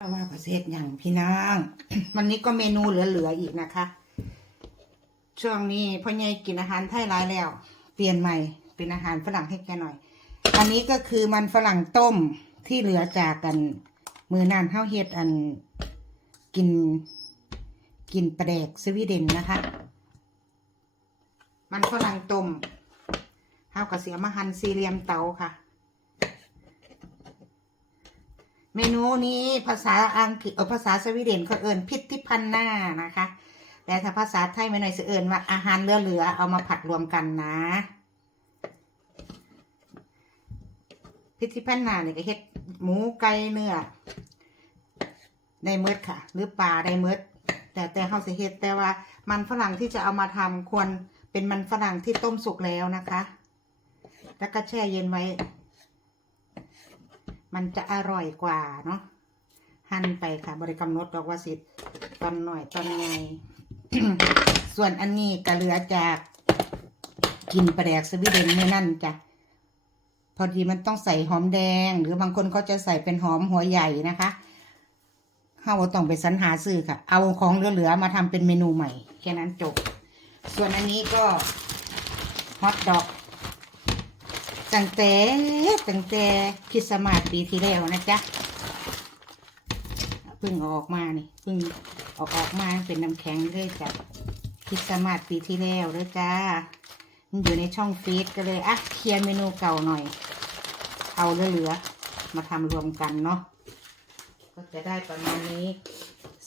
เพราว่าประเทศอย่างพี่น้องวันนี้ก็เมนูเหลือๆอีกนะคะ ช่วงนี้พ่อใหญ่กินอาหารไทยร้ายแล้ว เปลี่ยนใหม่เป็นอาหารฝรั่งให้แกหน่อย อันนี้ก็คือมันฝรั่งต้มที่เหลือจากกันมือนานเท่าเฮ็ดอันกินกินปลาแดกสวีเดนนะคะ มันฝรั่งต้มเท่ากับเสียมาหันสี่เหลี่ยมเตาค่ะ เมนูนี้ภาษาอังกฤษภาษาสวีเดนเขาเอิญพิธิพันนานะคะ แต่ถ้าภาษาไทยไม่หน่อยจะเอิญว่าอาหารเหลือๆเอามาผัดรวมกันนะ พิธิพันนาเนี่ยก็เฮ็ดหมูไก่เนื้อได้เมดค่ะ หรือปลาได้เมดแต่แต่เขาสิเฮ็ดแต่ว่ามันฝรั่งที่จะเอามาทำควรเป็นมันฝรั่งที่ต้มสุกแล้วนะคะ แล้วก็แช่เย็นไว้ มันจะอร่อยกว่าเนาะหั่นไปค่ะ บริกรรมนดบอกว่าสิตอนหน่อยตอนไงส่วนอันนี้ก็เหลือจากกินปลาแดกสวีเดนเมื่อนั่นจ้ะพอดีมันต้องใส่หอมแดง หรือบางคนเขาจะใส่เป็นหอมหัวใหญ่นะคะเฮาบ่ต้องไปสรรหาซื้อค่ะ เอาของเหลือๆมาทำเป็นเมนูใหม่ แค่นั้นจบ ส่วนอันนี้ก็ฮอทดอก ตั้งแต่ตั้งแต่คริสมาสปีที่แล้วนะจ๊ะเพิ่งออกมานี่เพิ่งออกออกมาเป็นน้ำแข็งเลยจ้ะคริสมาสปีที่แล้วเลยจ้ามันอยู่ในช่องฟีดก็เลยอะเคลียร์เมนูเก่าหน่อย เอาเหลือๆมาทำรวมกันเนาะก็จะได้ประมาณนี้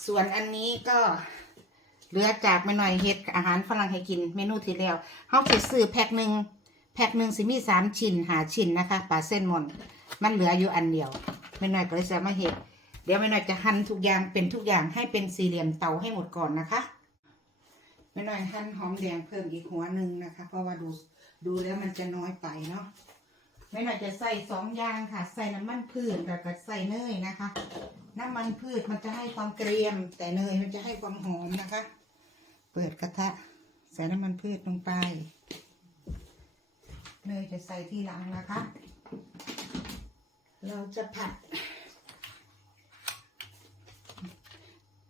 ส่วนอันนี้ก็เหลือจากไม่หน่อยเฮ็ดอาหารฝรั่งให้กินเมนูที่แล้วเขาเก็ซื้อแพ็คหนึ่ง แพ็คหนึ่งสิมีสามชิ้นหาชิ้นนะคะปลาเส้นมนมันเหลืออยู่อันเดียวไม่น้อยก็เลยจะมาเห็ดเดี๋ยวไม่น้อยจะหั่นทุกอย่างเป็นทุกอย่างให้เป็นสี่เหลี่ยมเตาให้หมดก่อนนะคะไม่น้อยหั่นหอมแดงเพิ่มอีกหัวหนึ่งนะคะ เพราะว่าดูดูแล้วมันจะน้อยไปเนาะไม่น้อยจะใส่สองอย่างค่ะ ใส่น้ำมันพืชแล้วก็ใส่เนยนะคะ น้ำมันพืชมันจะให้ความเกรียม แต่เนยมันจะให้ความหอมนะคะ เปิดกระทะใส่น้ำมันพืชลงไป เนยจะใส่ทีหลังนะคะ เราจะผัด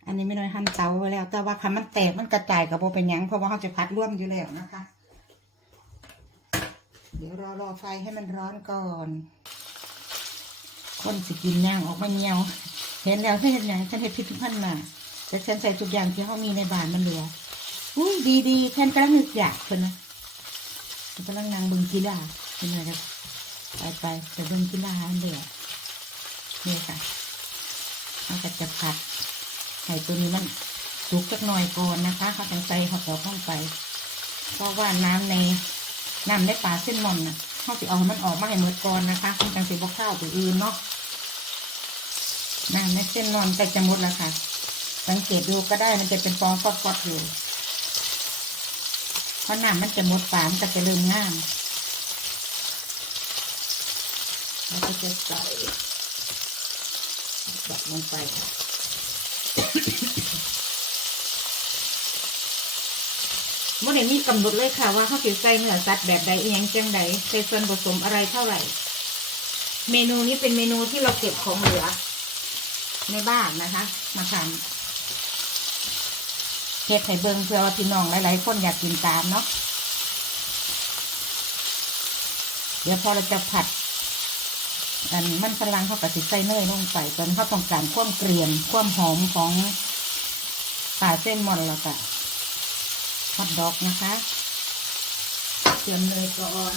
อันนี้ไม่น้อยหั่นเตาไว้แล้ว แต่ว่าคันมันแตกมันกระจายกับโบเป็นยังเพราะว่าเขาจะผัดร่วมอยู่แล้วนะคะ เดี๋ยวรอรอไฟให้มันร้อนก่อน คนสิกินย่างออกมาเงียว เห็นแล้วที่เห็นอย่างฉันเห็นพิพิธภัณฑ์มาแต่ฉันใส่ทุกอย่างที่เขามีในบ้านมันเหลืออุ้ยดีดีๆฉันกำลังนึกอยากคนนะ กำลังนางเบึงกีฬาเป็นไงครับไปไปไปเบึงกีฬาเดี๋ยวนี่ค่ะเอากระจะผัดไข่ตัวนี้มันสุกสักหน่อยก่อนนะคะเขาต้องใส่เขาต่อข้องไปเพราะว่าน้ำในน้ำในปลาเส้นมอนน่ะเขาสิเอามันออกมาให้หมดก่อนนะคะมันจังสิบข้าวตัวอื่นเนาะน้ำในเส้นมอนใกล้จะหมดแล้วค่ะ สังเกตดูก็ได้มันจะเป็นฟองฟอดๆอยู่ ราะน้ำมันจะหมดปามก็จะเริ่มง่ามแล้วก็จะใส่ดอกลงไปเมื่อไหร่มีกำหนดเลยค่ะว่าเขาจะใส่เนื้อสัตว์แบบใดเอียงจังใดใส่ส่วนผสมอะไรเท่าไหร่ เมนูนี้เป็นเมนูที่เราเก็บของเหลือ ในบ้านนะคะ มาทำ เฮ็ดให้เบิ่งเพื่อว่าพี่น้องหลายๆคนอยากกินตามเนาะเดี๋ยวพอเราจะผัด อันมันฝรั่งเขาก็สิใส่เนยลงไปตอนเขาต้องการความเกรียมความหอมของปลาเส้นมอนแล้วก็ฮอทดอกนะคะเตรียมเนยก่อน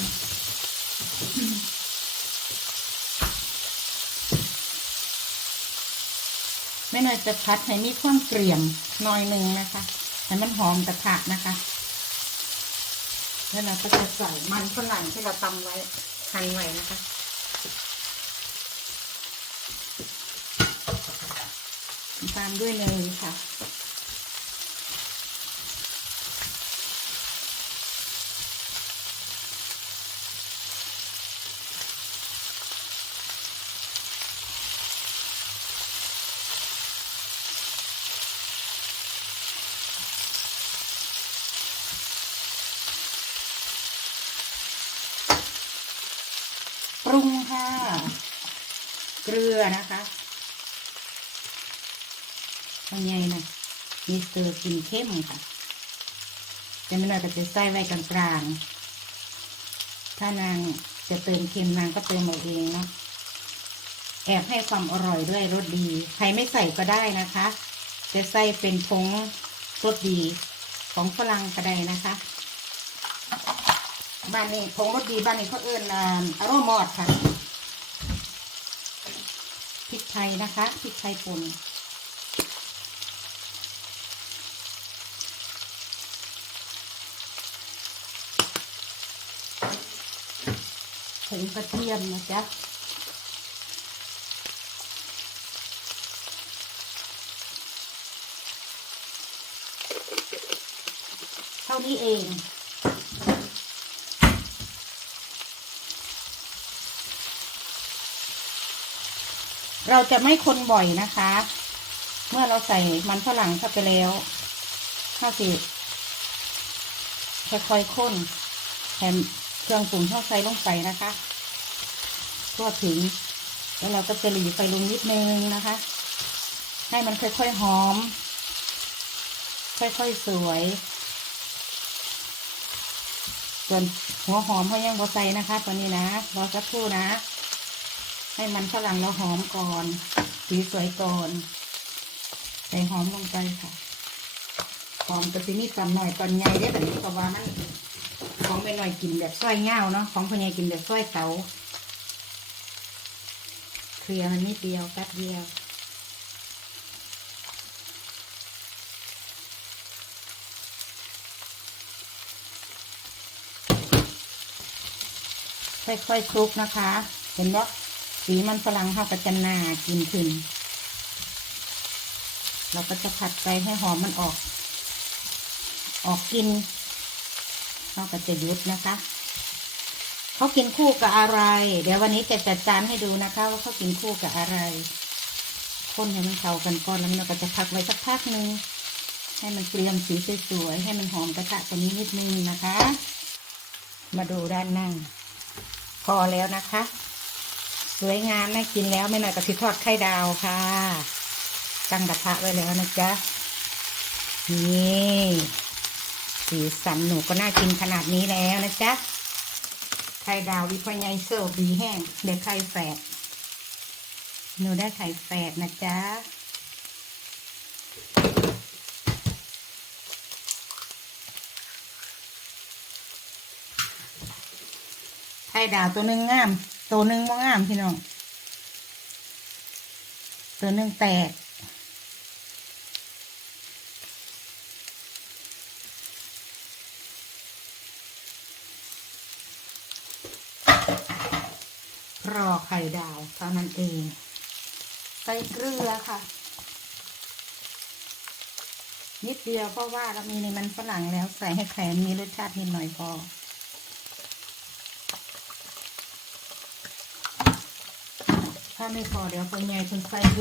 ไม่น่อยจะพัดให้มีความเกรียมหน่อยหนึ่งนะคะ ให้มันหอมกระทะนะคะ แล้วเราก็จะใส่มันฝรั่งที่เราตำไว้หั่นไว้นะคะตามด้วยเนยค่ะ รุงค่ะ เกลือนะคะข้างนนะมิสเตอร์กินเข้มค่ะแต่ไม่น้อยก็จะใส่ไว้กลางๆ ถ้านางจะเติมเค็มนางก็เติมเอาเองเนาะ แอบให้ความอร่อยด้วยรสดี ใครไม่ใส่ก็ได้นะคะ จะใส่เป็นผงรสดีของฝรั่งก็ได้นะคะ บ้านนี้ผงรสดีบ้านนี้เขาเอิ้นอ่อารมอดค่ะพริกไทยนะคะพริกไทยป่นผงกระเทียมนะจ๊ะเท่านี้เอง เราจะไม่คนบ่อยนะคะ เมื่อเราใส่มันฝรั่งเข้าไปแล้วห้าสิบค่อยๆค้นแถมเครื่องปรุงเข้าใส่ลงไปนะคะทั่วถึง แล้วเราก็จะหลีไฟลงนิดนึงนะคะ ให้มันค่อยๆหอม ค่อยๆสวย ส่วนหัวหอมเขายังบอใส่นะคะ ตอนนี้นะรอสักครู่นะ ให้มันฝรั่งเราหอมก่อนสีสวยก่อน ใส่หอมลงไปค่ะ หอมกระสิมีตำหน่อยตอนใหญ่ได้แบบนี้เพราะว่ามันของไปหน่อยกินแบบส้อยเง่าเนาะของพ่อใหญ่กินแบบส้อยเตาเคลียร์มันนิดเดียวแป๊บเดียวค่อยๆคลุกนะคะ เห็นว่า สีมันฝรั่งเขาก็จะน่ากินขึ้น เราก็จะผัดไปให้หอมมันออก ออกกินเขาก็จะยุดนะคะเขากินคู่กับอะไร เดี๋ยววันนี้จะจัดจานให้ดูนะคะ ว่าเขากินคู่กับอะไรคนให้มันเข้ากันก่อนแล้วเราก็จะพักไว้สักพักหนึ่งให้มันเกรียมสีสวยๆให้มันหอมกระทะตัวนี้นิดนึงนะคะ มาดูด้านหน้าพอแล้วนะคะ สวยงามน่ากินแล้วไม่หน่อยก็คือทอดไข่ดาวค่ะ ตั้งกระทะไว้แล้วนะจ๊ะนี่สีสันหนูก็น่ากินขนาดนี้แล้วนะจ๊ะไข่ดาววิพยายเสิร์ฟดีแห้งเด็กไข่แฝดหนูได้ไข่แฝดนะจ๊ะไข่ดาวตัวหนึ่งงาม ตัวหนึ่งว่างามพี่น้อง ตัวหนึ่งแตก รอไข่ดาวเท่านั้นเอง ใส่เกลือค่ะ นิดเดียวเพราะว่าเรามีในมันฝรั่งแล้วใส่ให้ไข่มันมีรสชาตินิดหน่อยพอาไม่พอเดี๋ยวคนใหญ่คนใส่เอ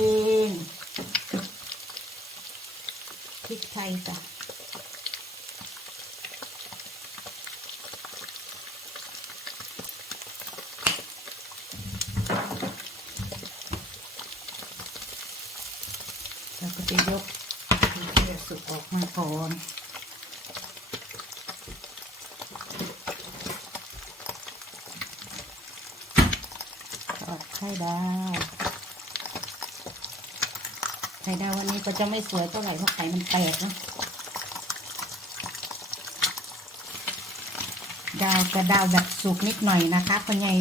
งพริกไทยจ้ะเราก็จะยกพริกที่สุกออกมาก่อนทอดไข่ดาว ไข่ดาววันนี้ก็จะไม่สวยเท่าไหร่เพราะไข่มันแตกนะดาวจะดาวแบบสุกนิดหน่อยนะคะคนใหญ่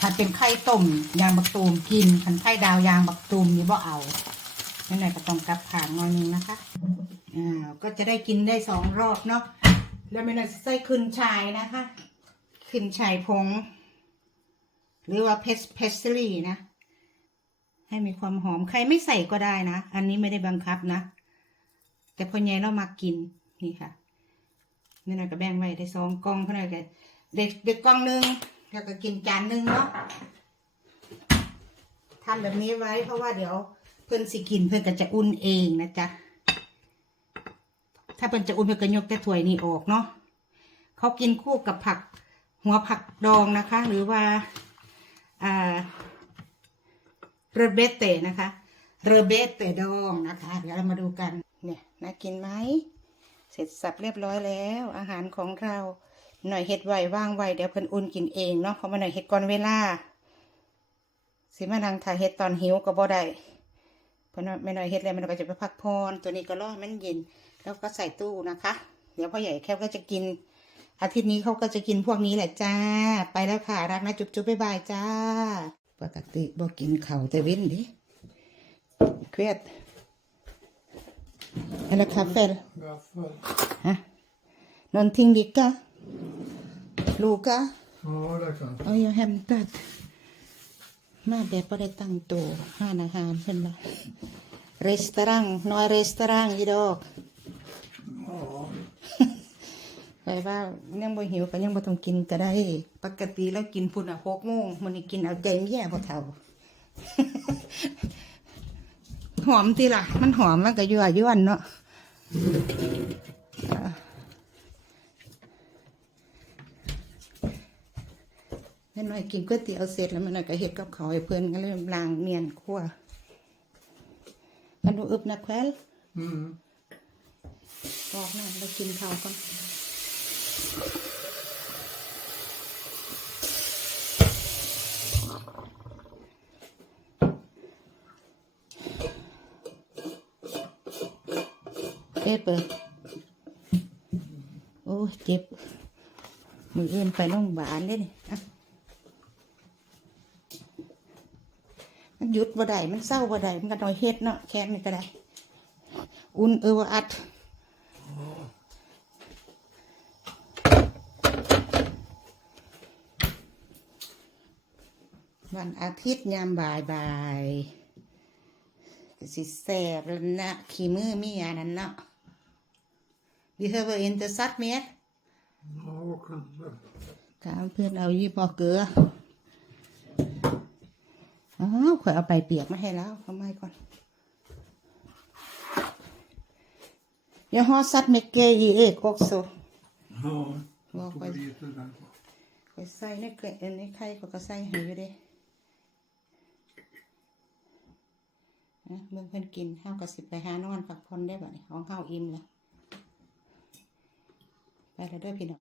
ถ้าเป็นไข่ต้มยางบักตูมกินขันไข่ดาวยางบักตูมนี่บ่เอานั่นแหละก็ต้องกลับผางหน่อยนึงนะคะอ่าก็จะได้กินได้สองรอบเนาะแล้วไม่น่าใส่ขึ้นชายนะคะ ขึ้นชายพง หรือว่าเพสเพสซรี่นะ ให้มีความหอม ใครไม่ใส่ก็ได้นะ อันนี้ไม่ได้บังคับนะ แต่พ่อใหญ่เรามากินนี่ค่ะนี่นะก็แบ่งไว้ได้สองกล่องเพื่อนก็เด็กเด็กกล่องหนึ่งแล้วก็กินจานหนึ่งเนาะทำแบบนี้ไว้เพราะว่าเดี๋ยวเพื่อนสิกินเพื่อนก็จะอุ่นเองนะจ๊ะถ้าเพื่อนจะอุ่นเพื่อนก็ยกแต่ถ้วยนี้ออกเนาะเขากินคู่กับผักหัวผักดองนะคะ หรือว่า อ่าเรเบเตนะคะเรเบเตดองนะคะ เดี๋ยวเรามาดูกันเนี่ยน่ากินไหมเสร็จสับเรียบร้อยแล้ว อาหารของเราหน่อยเห็ดไว้ว่างไว้เดี๋ยวเพิ่นอุ่นกินเองเนาะเพราะมันหน่อยเห็ดก่อนเวลาสิมานั่งถ่ายเห็ดตอนหิวก็บ่ได้เพราะว่าไม่หน้อยเห็ดแล้วมันก็จะไปพักพรตัวนี้ก็รอให้มันเย็น แล้วก็ใส่ตู้นะคะ เดี๋ยวพ่อใหญ่แค่ก็จะกิน อาทิตย์นี้เขาก็จะกินพวกนี้แหละจ้า ไปแล้วค่ะ รักนะ จุ๊บจุ๊บบ๊ายบายจ้า ปกติบ่กินข้าวแต่เว้นดิเครียดอะไรคาเฟ่ Gaffel. Hä? Någonting lika? Loka? Ja, det kan Har jag hämtat? มาแบบบ่ได้ตั้งโตวห้านอาหารเพิ่นว่ารีสตอรังน้อยรีสตอรังอีดอก Ja. ไปว่ายังบ่หิวก็ยังบ่ต้องกินก็ได้ ปกติแล้วกินพุ่นอะ6โมงมื้อนี้กินเอาใจแย่บ่เท่า หอมติล่ะ มันหอมมันก็ยั่วยวนเนาะแม่น้อยกินก๋วยเตี๋ยวเสร็จแล้วแมันน้อยก็เฮ็ดกับข้าวให้เพิ่นก็เลยล้างเมียนครัวกันดูอึบนะแควล Mm. บอกนะเรากินข้าวกัน เอ๊ะเปิดโอ้เจ็บ มืออื่นไปโรงพยาบาลเด้นี่มันหยุดบ่ได้มันเศร้าบ่ได้มันก็น้อยเฮ็ดเนาะแค่นี้ก็ได้ อุ่นเอวอัด วันอาทิตย์ยามบ่ายบ่ายๆก็สิแสบแล้วนะขี้มือมีอันนั้นเนาะ Vi behöver inte satt mer. Ja, kanske. กามเพื่อนเอายี่ปอเกลืออ้าวข่อยเอาไปเปียกมาให้แล้วทำไมก่อน Jag har satt mycket i ägg också. Ja, Vad tog skönt. lite där. ข่อยใส่ในเกล็ดในไข่ข่อยก็ใส่ให้อยู่เด้นะ เบิ่งเพิ่นกินห้าวก็สิบไปหานอนพักพอนได้บัดนี้ของข้าวอิ่มแล้ว ไปแล้วเด้อพี่น้อง